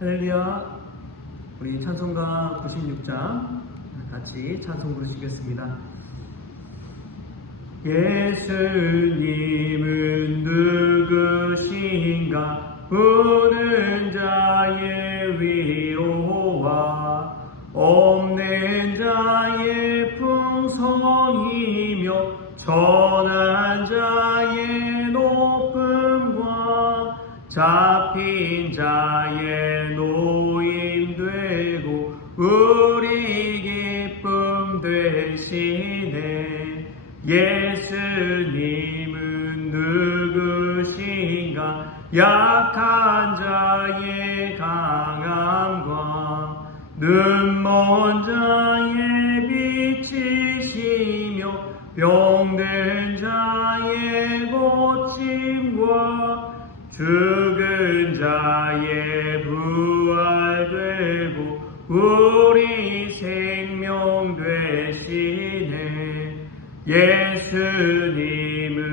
할렐루야. 우리 찬송가 96장 같이 찬송 부르시겠습니다. 예수님은 누구신가? 우는 자의 위로와 없는 자의 풍성이며 전한 자의 높음과 잡힌 자의 노임되고 우리 기쁨 되시네. 예수님은 누구신가? 약한 자의 강함과 눈먼 자의 빛이시며 병든 자의 고침과 죽은 자의 부활되고 우리 생명 되시네. 예수님은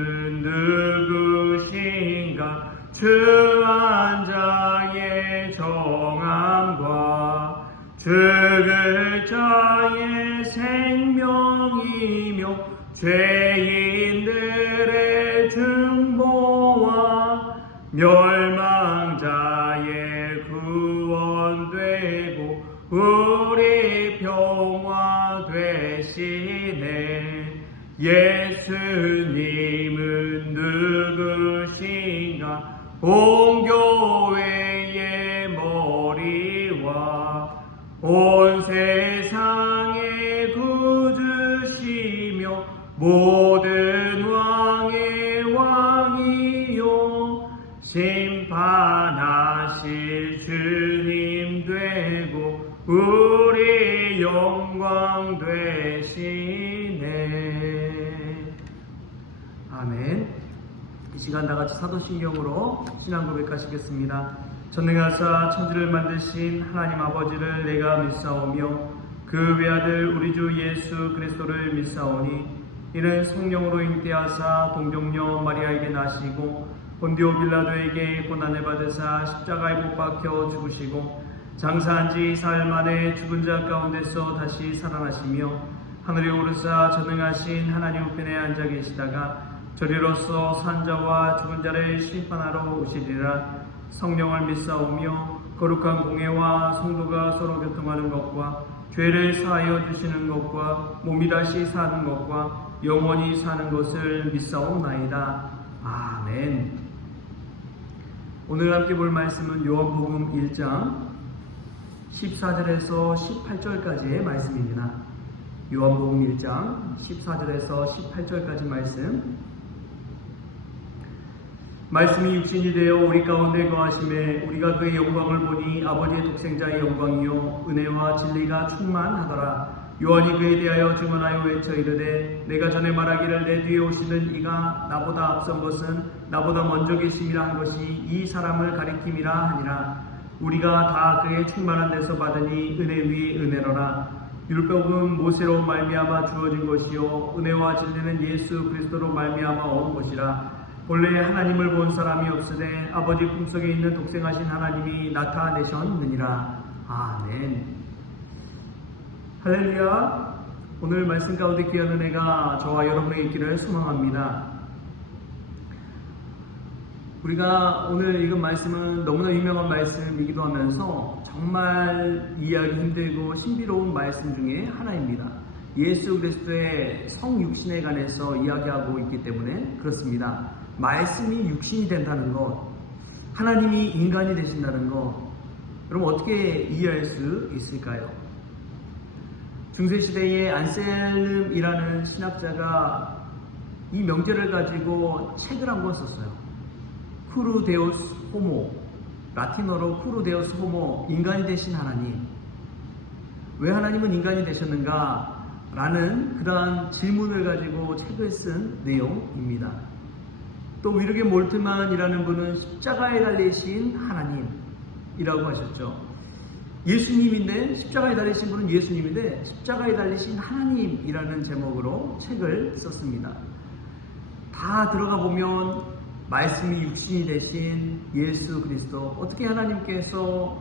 누구신가? 추한 자의 정함과 죽을 자의 생명이며 죄인들의 중보와 멸망자의 구원되고 우리 평화 되시네. 예수님은 누구신가? 온 교회의 머리와 온 세상의 구주시며 모든 왕의 왕이요 심판하실 주님 되고 우리 영광 되시네. 아멘. 이 시간 다같이 사도신경으로 신앙 고백하시겠습니다. 전능하사 천지를 만드신 하나님 아버지를 내가 믿사오며 그 외아들 우리 주 예수 그리스도를 믿사오니 이는 성령으로 잉태하사 동정녀 마리아에게 나시고 본디오 빌라도에게 고난을 받으사 십자가에 못 박혀 죽으시고 장사한 지 사흘 만에 죽은 자 가운데서 다시 살아나시며 하늘에 오르사 전능하신 하나님 우편에 앉아 계시다가 저리로서 산 자와 죽은 자를 심판하러 오시리라. 성령을 믿사오며 거룩한 공회와 성도가 서로 교통하는 것과 죄를 사하여 주시는 것과 몸이 다시 사는 것과 영원히 사는 것을 믿사옵나이다. 아멘. 오늘 함께 볼 말씀은 요한복음 1장 14절에서 18절까지의 말씀입니다. 요한복음 1장 14절에서 18절까지 말씀이 육신이 되어 우리 가운데 거하심에 우리가 그의 영광을 보니 아버지의 독생자의 영광이요 은혜와 진리가 충만하더라. 요한이 그에 대하여 증언하여 외쳐 이르되 내가 전에 말하기를 내 뒤에 오시는 이가 나보다 앞선 것은 나보다 먼저 계심이라 한 것이 이 사람을 가리킴이라 하니라. 우리가 다 그의 충만한 데서 받으니 은혜 위에 은혜로라. 율법은 모세로 말미암아 주어진 것이요 은혜와 진리는 예수 그리스도로 말미암아 온 것이라. 본래 하나님을 본 사람이 없으되 아버지 꿈속에 있는 독생하신 하나님이 나타내셨느니라. 아멘. 할렐루야. 오늘 말씀 가운데 귀한 은혜가 저와 여러분에게 있기를 소망합니다. 우리가 오늘 읽은 말씀은 너무나 유명한 말씀이기도 하면서 정말 이해하기 힘들고 신비로운 말씀 중에 하나입니다. 예수 그리스도의 성육신에 관해서 이야기하고 있기 때문에 그렇습니다. 말씀이 육신이 된다는 것, 하나님이 인간이 되신다는 것, 여러분 어떻게 이해할 수 있을까요? 중세시대의 안셀름이라는 신학자가 이 명제를 가지고 책을 한 권 썼어요. 쿠르 데우스 호모, 라틴어로 쿠르 데우스 호모, 인간이 되신 하나님. 왜 하나님은 인간이 되셨는가? 라는 그러한 질문을 가지고 책을 쓴 내용입니다. 또 위르게 몰트만이라는 분은 십자가에 달리신 하나님이라고 하셨죠. 예수님인데 십자가에 달리신 분은 예수님인데 십자가에 달리신 하나님이라는 제목으로 책을 썼습니다. 다 들어가 보면 말씀이 육신이 되신 예수 그리스도, 어떻게 하나님께서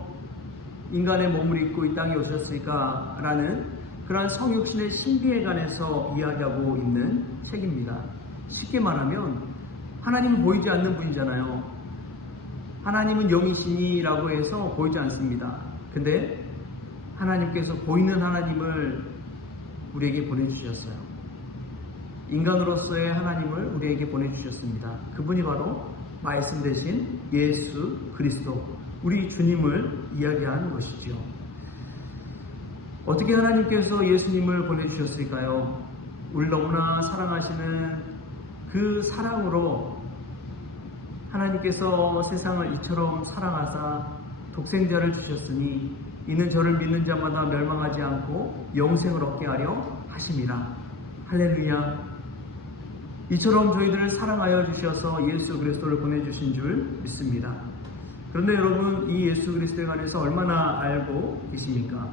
인간의 몸을 입고 이 땅에 오셨을까? 라는 그러한 성육신의 신비에 관해서 이야기하고 있는 책입니다. 쉽게 말하면 하나님은 보이지 않는 분이잖아요. 하나님은 영이시니라고 해서 보이지 않습니다. 근데 하나님께서 보이는 하나님을 우리에게 보내주셨어요. 인간으로서의 하나님을 우리에게 보내주셨습니다. 그분이 바로 말씀 대신 예수 그리스도, 우리 주님을 이야기하는 것이죠. 어떻게 하나님께서 예수님을 보내주셨을까요? 우리 너무나 사랑하시는 그 사랑으로 하나님께서 세상을 이처럼 사랑하사 독생자를 주셨으니 이는 저를 믿는 자마다 멸망하지 않고 영생을 얻게 하려 하심이라. 할렐루야. 이처럼 저희들을 사랑하여 주셔서 예수 그리스도를 보내주신 줄 믿습니다. 그런데 여러분, 이 예수 그리스도에 관해서 얼마나 알고 계십니까?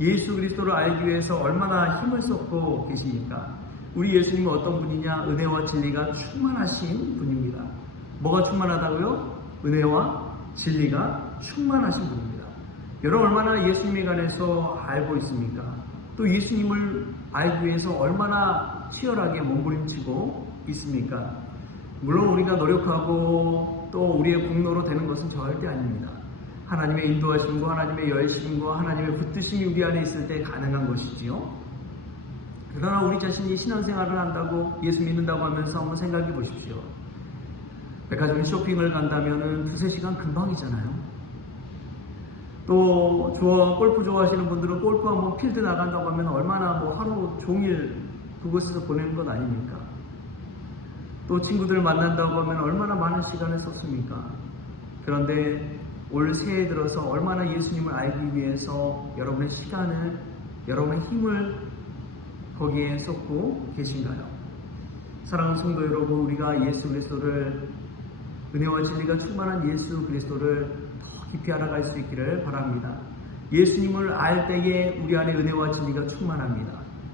예수 그리스도를 알기 위해서 얼마나 힘을 쏟고 계십니까? 우리 예수님은 어떤 분이냐? 은혜와 진리가 충만하신 분입니다. 뭐가 충만하다고요? 은혜와 진리가 충만하신 분입니다. 여러분, 얼마나 예수님에 관해서 알고 있습니까? 또 예수님을 알기 위해서 얼마나 치열하게 몸부림치고 있습니까? 물론 우리가 노력하고 또 우리의 공로로 되는 것은 절대 아닙니다. 하나님의 인도하심과 하나님의 열심과 하나님의 붙드심이 우리 안에 있을 때 가능한 것이지요. 그러나 우리 자신이 신앙생활을 한다고 예수 믿는다고 하면서 한번 생각해 보십시오. 백화점에 쇼핑을 간다면 두세 시간 금방이잖아요. 또 골프 좋아하시는 분들은 골프 한번 필드 나간다고 하면 얼마나 하루 종일 그곳에서 보내는 것 아닙니까? 또 친구들 만난다고 하면 얼마나 많은 시간을 썼습니까? 그런데 올 새해 들어서 얼마나 예수님을 알기 위해서 여러분의 시간을, 여러분의 힘을 거기에 쏟고 계신가요? 사랑하는 성도 여러분, 우리가 예수 그리스도를, 은혜와 진리가 충만한 예수 그리스도를 더 깊이 알아갈 수 있기를 바랍니다. 예수님을 알 때에 우리 안에 은혜와 진리가 충만합니다.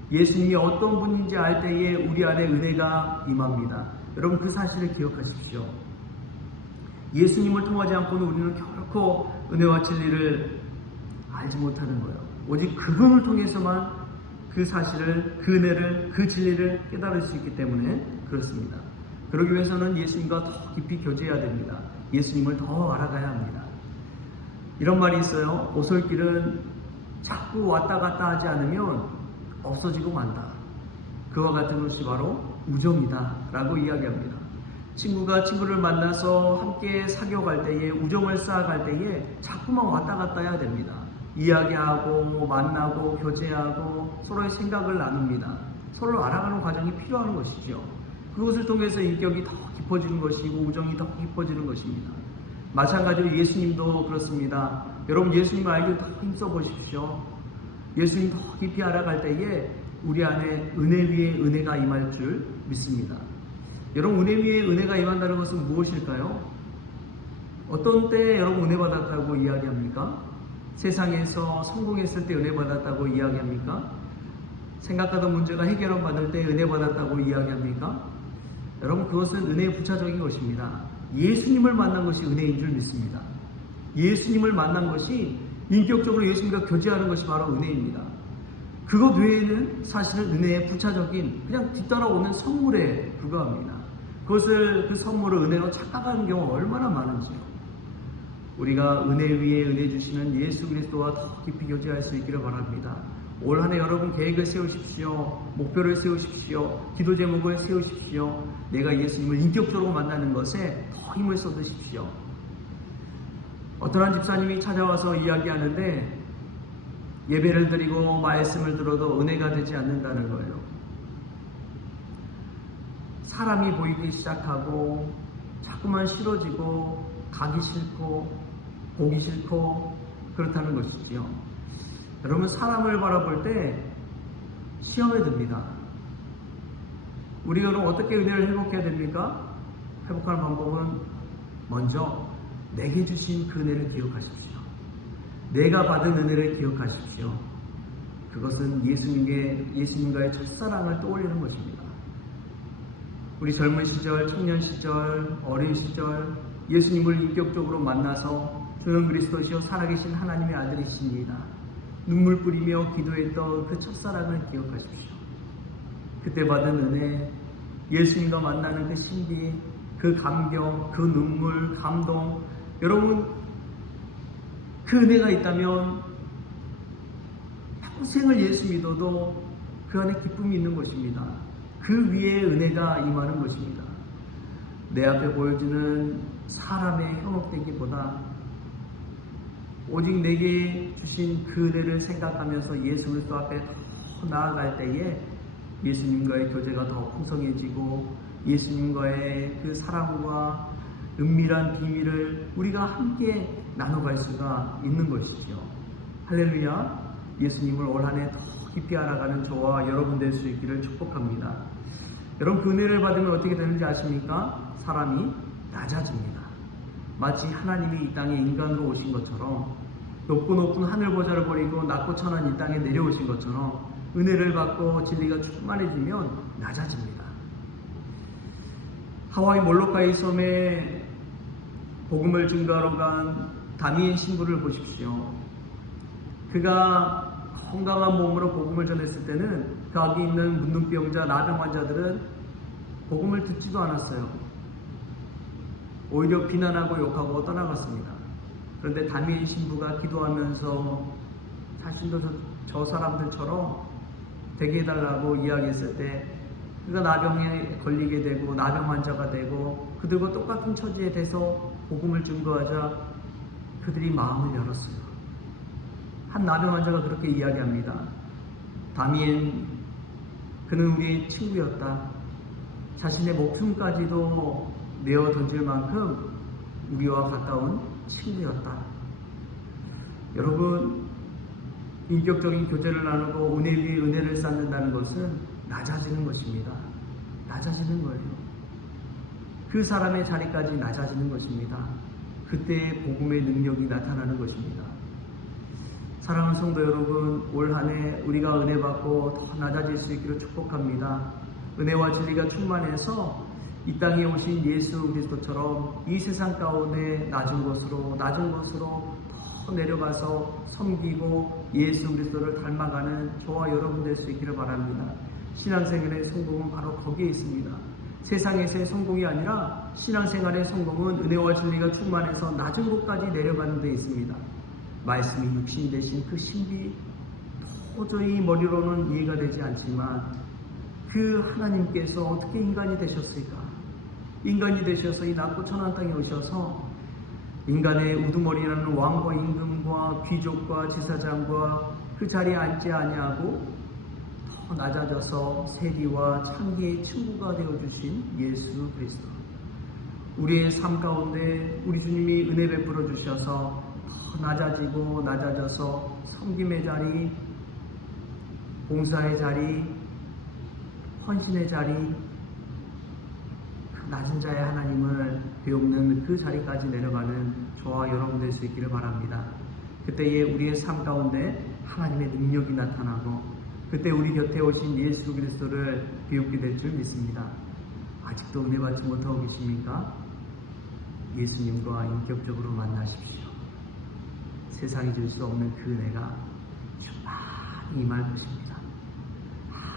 예수님이 어떤 분인지 알 때에 우리 안에 은혜가 임합니다. 여러분, 그 사실을 기억하십시오. 예수님을 통하지 않고는 우리는 결코 은혜와 진리를 알지 못하는 거예요. 오직 그분을 통해서만 그 사실을, 그 은혜를, 그 진리를 깨달을 수 있기 때문에 그렇습니다. 그러기 위해서는 예수님과 더 깊이 교제해야 됩니다. 예수님을 더 알아가야 합니다. 이런 말이 있어요. 오솔길은 자꾸 왔다 갔다 하지 않으면 없어지고 만다. 그와 같은 것이 바로 우정이다 라고 이야기합니다. 친구가 친구를 만나서 함께 사귀어갈 때에, 우정을 쌓아갈 때에 자꾸만 왔다 갔다 해야 됩니다. 이야기하고 만나고 교제하고 서로의 생각을 나눕니다. 서로 알아가는 과정이 필요한 것이죠. 그것을 통해서 인격이 더 깊어지는 것이고 우정이 더 깊어지는 것입니다. 마찬가지로 예수님도 그렇습니다. 여러분, 예수님을 알기 더 힘써 보십시오. 예수님 더 깊이 알아갈 때에 우리 안에 은혜 위에 은혜가 임할 줄 믿습니다. 여러분, 은혜 위에 은혜가 임한다는 것은 무엇일까요? 어떤 때 여러분 은혜 받았다고 이야기합니까? 세상에서 성공했을 때 은혜 받았다고 이야기합니까? 생각하던 문제가 해결을 받을 때 은혜 받았다고 이야기합니까? 여러분, 그것은 은혜의 부차적인 것입니다. 예수님을 만난 것이 은혜인 줄 믿습니다. 예수님을 만난 것이, 인격적으로 예수님과 교제하는 것이 바로 은혜입니다. 그것 외에는 사실은 은혜의 부차적인, 그냥 뒤따라오는 선물에 불과합니다. 그 선물을 은혜로 착각하는 경우가 얼마나 많은지요. 우리가 은혜 위에 은혜 주시는 예수 그리스도와 더 깊이 교제할 수 있기를 바랍니다. 올 한 해 여러분 계획을 세우십시오. 목표를 세우십시오. 기도 제목을 세우십시오. 내가 예수님을 인격적으로 만나는 것에 더 힘을 쏟으십시오. 어떤 한 집사님이 찾아와서 이야기하는데, 예배를 드리고 말씀을 들어도 은혜가 되지 않는다는 거예요. 사람이 보이기 시작하고 자꾸만 싫어지고 가기 싫고 보기 싫고 그렇다는 것이지요. 여러분, 사람을 바라볼 때 시험에 듭니다. 우리가 그럼 어떻게 은혜를 회복해야 됩니까? 회복하는 방법은 먼저 내게 주신 그 은혜를 기억하십시오. 내가 받은 은혜를 기억하십시오. 그것은 예수님과의 첫사랑을 떠올리는 것입니다. 우리 젊은 시절, 청년 시절, 어린 시절 예수님을 인격적으로 만나서 주는 그리스도시요 살아계신 하나님의 아들이십니다. 눈물 뿌리며 기도했던 그 첫사랑을 기억하십시오. 그때 받은 은혜, 예수님과 만나는 그 신비, 그 감격, 그 눈물, 감동, 여러분 그 은혜가 있다면 평생을 예수 믿어도 그 안에 기쁨이 있는 것입니다. 그 위에 은혜가 임하는 것입니다. 내 앞에 보여지는 사람의 현혹되기보다 오직 내게 주신 그 은혜를 생각하면서 예수 그리스도 앞에 더 나아갈 때에 예수님과의 교제가 더 풍성해지고 예수님과의 그 사랑과 은밀한 비밀을 우리가 함께 나눠갈 수가 있는 것이죠. 할렐루야. 예수님을 올 한 해 더 깊이 알아가는 저와 여러분 될 수 있기를 축복합니다. 여러분 그 은혜를 받으면 어떻게 되는지 아십니까? 사람이 낮아집니다. 마치 하나님이 이 땅에 인간으로 오신 것처럼 높고 높은 하늘 보좌를 버리고 낮고 천한 이 땅에 내려오신 것처럼 은혜를 받고 진리가 충만해지면 낮아집니다. 하와이 몰로카이 섬에 복음을 증거하러 간 다니엘 신부를 보십시오. 그가 건강한 몸으로 복음을 전했을 때는 거기 있는 문둥병자 나병 환자들은 복음을 듣지도 않았어요. 오히려 비난하고 욕하고 떠나갔습니다. 그런데 다니엘 신부가 기도하면서 자신도 저 사람들처럼 되게 해달라고 이야기했을 때 그가 나병에 걸리게 되고 나병 환자가 되고 그들과 똑같은 처지에 대해서 복음을 증거하자 그들이 마음을 열었어요. 한 나병 환자가 그렇게 이야기합니다. 다니엘 그는 우리의 친구였다. 자신의 목숨까지도 내어 던질 만큼 우리와 가까운 친구였다. 여러분 인격적인 교제를 나누고 은혜 위에 은혜를 쌓는다는 것은 낮아지는 것입니다. 낮아지는 거예요. 그 사람의 자리까지 낮아지는 것입니다. 그때 복음의 능력이 나타나는 것입니다. 사랑하는 성도 여러분, 올 한 해 우리가 은혜 받고 더 낮아질 수 있기를 축복합니다. 은혜와 진리가 충만해서 이 땅에 오신 예수 그리스도처럼 이 세상 가운데 낮은 곳으로 더 내려가서 섬기고 예수 그리스도를 닮아가는 저와 여러분 될 수 있기를 바랍니다. 신앙생활의 성공은 바로 거기에 있습니다. 세상에서의 성공이 아니라 신앙생활의 성공은 은혜와 진리가 충만해서 낮은 곳까지 내려가는 데 있습니다. 말씀이 육신이 되신 그 신비 도저히 머리로는 이해가 되지 않지만 그 하나님께서 어떻게 인간이 되셨을까? 인간이 되셔서 이 낮고 천한 땅에 오셔서 인간의 우두머리라는 왕과 임금과 귀족과 제사장과 그 자리에 앉지 아니하고 더 낮아져서 세리와 창기의 친구가 되어주신 예수 그리스도. 우리의 삶 가운데 우리 주님이 은혜 베풀어 주셔서 더 낮아지고 낮아져서 섬김의 자리, 봉사의 자리, 헌신의 자리, 그 낮은 자의 하나님을 배우는 그 자리까지 내려가는 저와 여러분 될 수 있기를 바랍니다. 그때에 우리의 삶 가운데 하나님의 능력이 나타나고 그때 우리 곁에 오신 예수 그리스도를 배우게 될 줄 믿습니다. 아직도 은혜 받지 못하고 계십니까? 예수님과 인격적으로 만나십시오. 세상이 줄 수 없는 그 은혜가 충만히 임할 것입니다.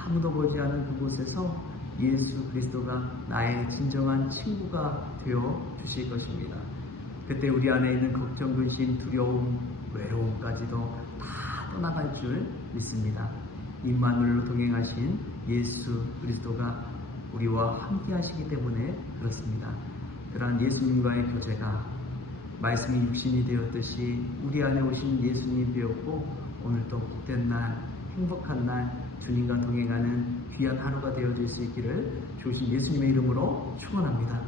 아무도 보지 않은 그곳에서 예수 그리스도가 나의 진정한 친구가 되어 주실 것입니다. 그때 우리 안에 있는 걱정, 근심, 두려움, 외로움까지도 다 떠나갈 줄 믿습니다. 임마누엘로 동행하신 예수 그리스도가 우리와 함께 하시기 때문에 그렇습니다. 그러한 예수님과의 교제가 말씀이 육신이 되었듯이 우리 안에 오신 예수님 되었고 오늘도 복된 날, 행복한 날 주님과 동행하는 귀한 하루가 되어질 수 있기를 주신 예수님의 이름으로 축원합니다.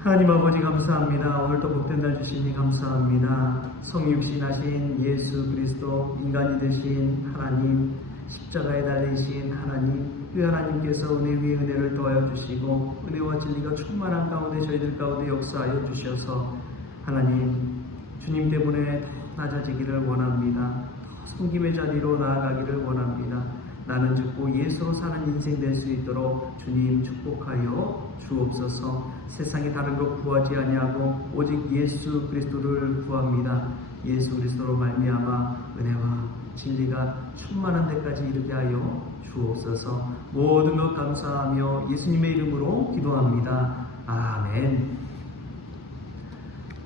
하나님 아버지 감사합니다. 오늘도 복된 날 주시니 감사합니다. 성육신하신 예수 그리스도 인간이 되신 하나님, 십자가에 달리신 하나님, 그 하나님께서 은혜 위에 은혜를 더하여 주시고 은혜와 진리가 충만한 가운데 저희들 가운데 역사하여 주셔서 하나님 주님 때문에 더 낮아지기를 원합니다. 더 섬김의 자리로 나아가기를 원합니다. 나는 죽고 예수로 사는 인생 될 수 있도록 주님 축복하여 주옵소서. 세상에 다른 것 구하지 아니하고 오직 예수 그리스도를 구합니다. 예수 그리스도로 말미암아 은혜와 진리가 충만한 데까지 이르게 하여 주옵소서. 모든 것 감사하며 예수님의 이름으로 기도합니다. 아멘.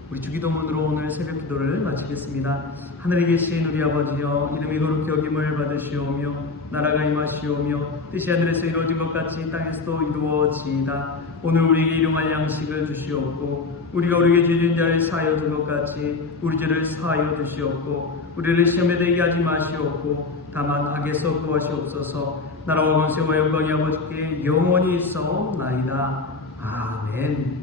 우리 주기도문으로 오늘 새벽 기도를 마치겠습니다. 하늘에 계신 우리 아버지여, 이름이 거룩히 여김을 받으시오며 나라가 임하시오며 뜻이 하늘에서 이루어진 것 같이 땅에서도 이루어지이다. 오늘 우리에게 일용할 양식을 주시옵고 우리가 우리에게 죄 지은 자를 사하여 준 것 같이 우리 죄를 사하여 주시옵고 우리를 시험에 들게 하지 마시옵고 다만 악에서 구하시옵소서. 나라와 권세와 영광이 아버지께 영원히 있사옵나이다. 아멘.